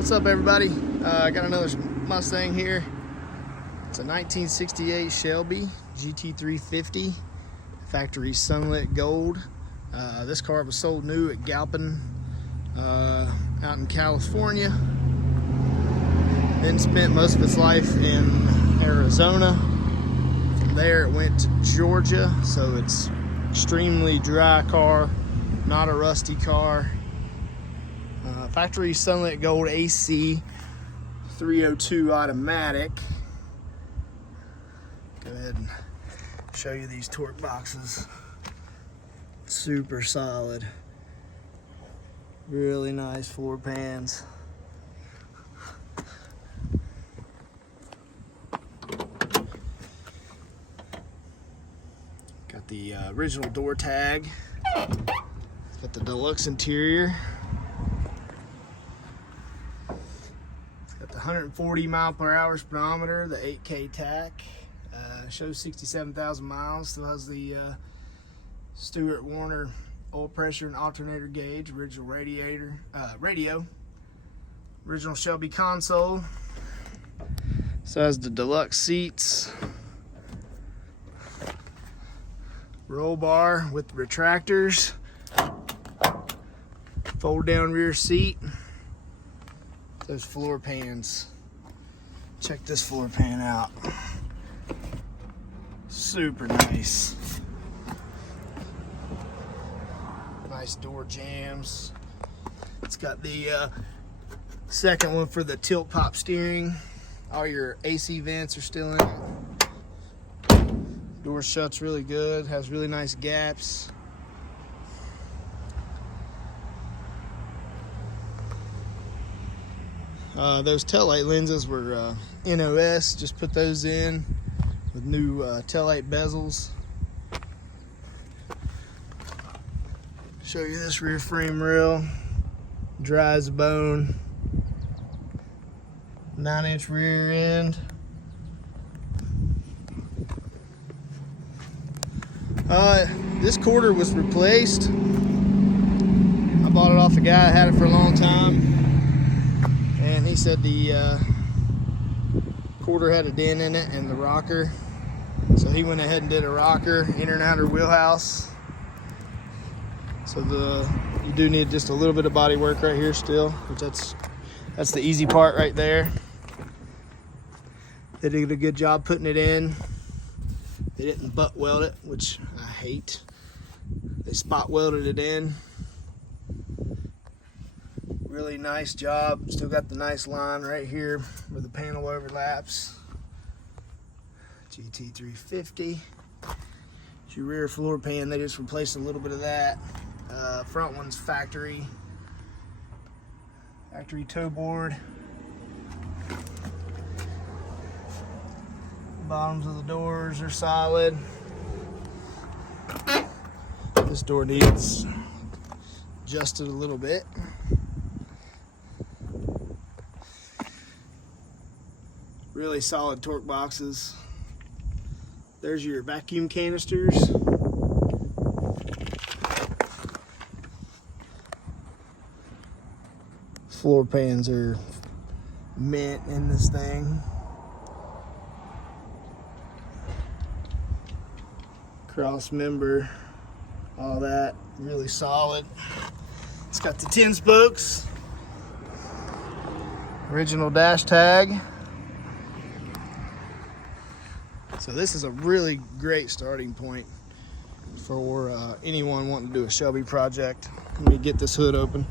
What's up, everybody? I got another Mustang here. It's a 1968 Shelby GT350, factory Sunkit Gold. This car was sold new at Galpin out in California. Then spent most of its life in Arizona. From there it went to Georgia, so it's extremely dry car, not a rusty car. Factory Sunkit Gold AC 302 automatic. Go ahead and show you these torque boxes. Super solid. Really nice floor pans. Got the original door tag. It's got the deluxe interior. It's got the 140 mile per hour speedometer, the 8K tack. Shows 67,000 miles. Still has the Stewart Warner oil pressure and alternator gauge. Original radio. Original Shelby console. So has the deluxe seats. Roll bar with retractors. Fold down rear seat. Those floor pans. Check this floor pan out. Super nice. Nice door jambs. It's got the second one for the tilt pop steering. All your AC vents are still in it. Door shuts really good. Has really nice gaps. Those taillight lenses were NOS. Just put those in with new taillight bezels. Show you this rear frame rail. Dry as a bone. 9-inch rear end. This quarter was replaced. I bought it off a guy that had it for a long time, and he said the quarter had a dent in it and the rocker, so he went ahead and did a rocker, inner and outer wheelhouse. So you do need just a little bit of body work right here still, which that's the easy part right there. They did a good job putting it in. They didn't butt weld it, which I hate. They spot welded it in. Really nice job. Still got the nice line right here where the panel overlaps. GT350. It's your rear floor pan. They just replaced a little bit of that. Front one's factory toe board. Bottoms of the doors are solid. This door needs adjusted a little bit. Really solid torque boxes. There's your vacuum canisters. Floor pans are mint in this thing. Cross member, all that, really solid. It's got the 10 spokes. Original dash tag. So this is a really great starting point for anyone wanting to do a Shelby project. Let me get this hood open.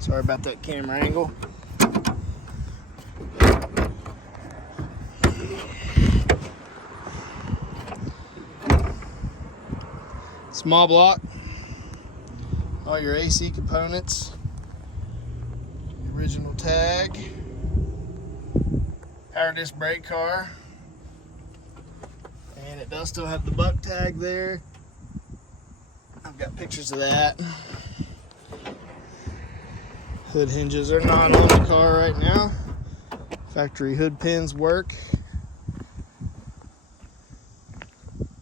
Sorry about that camera angle. Small block. All your AC components. Original tag. Power disc brake car. And it does still have the buck tag there. I've got pictures of that. Hood hinges are not on the car right now. Factory hood pins work.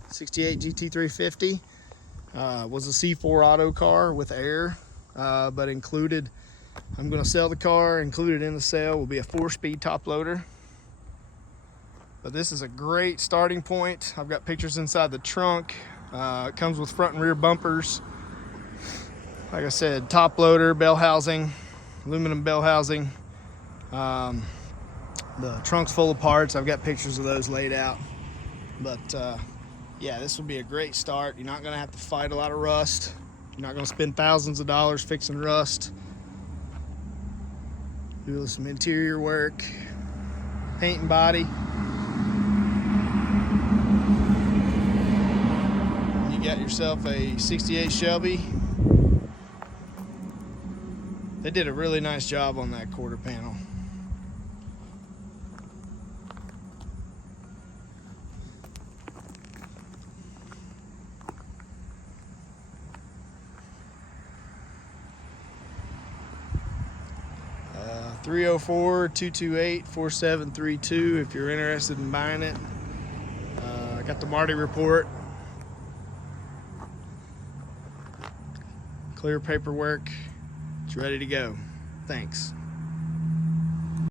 68 GT350 was a C4 auto car with air, but included I'm going to sell the car. Included in the sale will be a 4-speed top loader. But this is a great starting point. I've got pictures inside the trunk. It comes with front and rear bumpers. Like I said, top loader, bell housing, aluminum bell housing. The trunk's full of parts. I've got pictures of those laid out. But yeah, this will be a great start. You're not going to have to fight a lot of rust. You're not going to spend thousands of dollars fixing rust. Do some interior work, paint and body. You got yourself a 68 Shelby. They did a really nice job on that quarter panel. Uh, 304-228-4732 if you're interested in buying it. I got the Marty report. Clear paperwork. It's ready to go. Thanks.